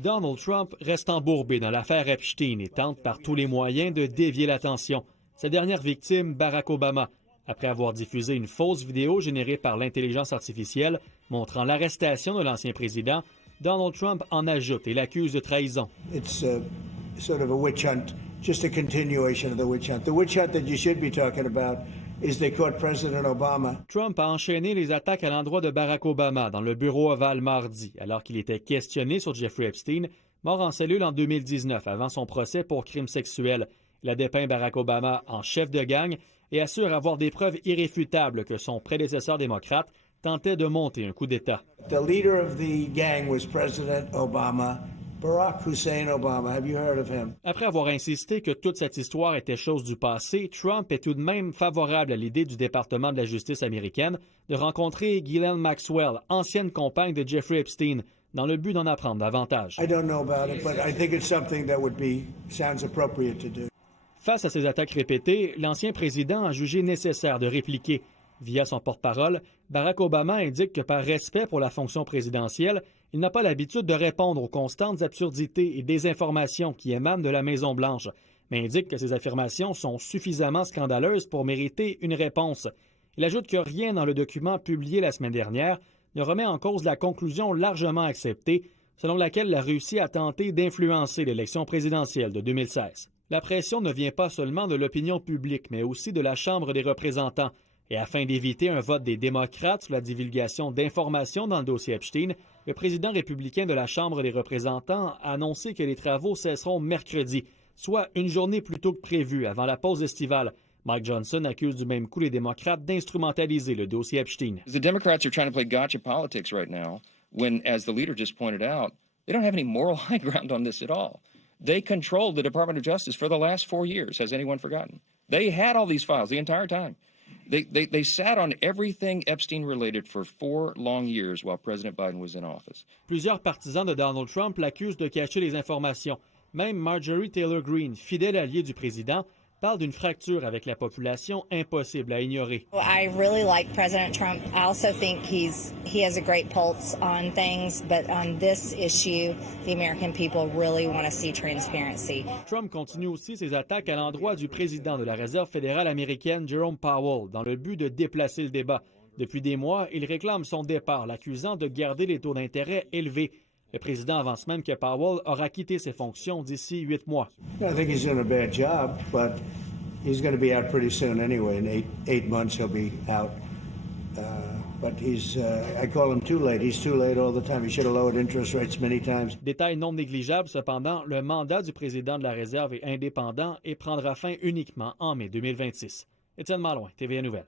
Donald Trump reste embourbé dans l'affaire Epstein et tente par tous les moyens de dévier l'attention. Sa dernière victime, Barack Obama, après avoir diffusé une fausse vidéo générée par l'intelligence artificielle montrant l'arrestation de l'ancien président, Donald Trump en ajoute et l'accuse de trahison. It's sort of a witch hunt, just a continuation of the witch hunt. The witch hunt that you should be talking about is they caught President Obama. Trump a enchaîné les attaques à l'endroit de Barack Obama dans le bureau ovale mardi, alors qu'il était questionné sur Jeffrey Epstein, mort en cellule en 2019 avant son procès pour crime sexuel. Il a dépeint Barack Obama en chef de gang et assure avoir des preuves irréfutables que son prédécesseur démocrate tentait de monter un coup d'État. The leader of the gang was President Obama. Barack Hussein Obama, have you heard of him? Après avoir insisté que toute cette histoire était chose du passé, Trump est tout de même favorable à l'idée du département de la justice américaine de rencontrer Ghislaine Maxwell, ancienne compagne de Jeffrey Epstein, dans le but d'en apprendre davantage. I don't know about it, but I think it's something that sounds appropriate to do. Face à ces attaques répétées, l'ancien président a jugé nécessaire de répliquer. Via son porte-parole, Barack Obama indique que par respect pour la fonction présidentielle, il n'a pas l'habitude de répondre aux constantes absurdités et désinformations qui émanent de la Maison-Blanche, mais indique que ces affirmations sont suffisamment scandaleuses pour mériter une réponse. Il ajoute que rien dans le document publié la semaine dernière ne remet en cause la conclusion largement acceptée selon laquelle la Russie a tenté d'influencer l'élection présidentielle de 2016. La pression ne vient pas seulement de l'opinion publique, mais aussi de la Chambre des représentants. Et afin d'éviter un vote des démocrates sur la divulgation d'informations dans le dossier Epstein, le président républicain de la Chambre des représentants a annoncé que les travaux cesseront mercredi, soit une journée plus tôt que prévu avant la pause estivale. Mike Johnson accuse du même coup les démocrates d'instrumentaliser le dossier Epstein. The Democrats are trying to play gotcha politics right now when, as the leader just pointed out, they don't have any moral high ground on this at all. They controlled the Department of Justice for the last 4 years. Has anyone forgotten? They had all these files the entire time. They sat on everything Epstein-related for 4 long years while President Biden was in office. Plusieurs partisans de Donald Trump l'accusent de cacher les informations. Même Marjorie Taylor Greene, fidèle alliée du président, parle d'une fracture avec la population impossible à ignorer. I really like President Trump. I also think he has a great pulse on things, but on this issue, the American people really want to see transparency. Trump continue aussi ses attaques à l'endroit du président de la Réserve fédérale américaine, Jerome Powell, dans le but de déplacer le débat. Depuis des mois, il réclame son départ, l'accusant de garder les taux d'intérêt élevés. Le président avance même que Powell aura quitté ses fonctions d'ici 8 mois. I think he's doing a bad job, but he's going to be out pretty soon anyway. In 8 months he'll be out. But I call him too late. He's too late all the time. He should have lowered interest rates many times. Détail non négligeable, cependant, le mandat du président de la Réserve est indépendant et prendra fin uniquement en mai 2026. Étienne Malouin, TVA Nouvelles.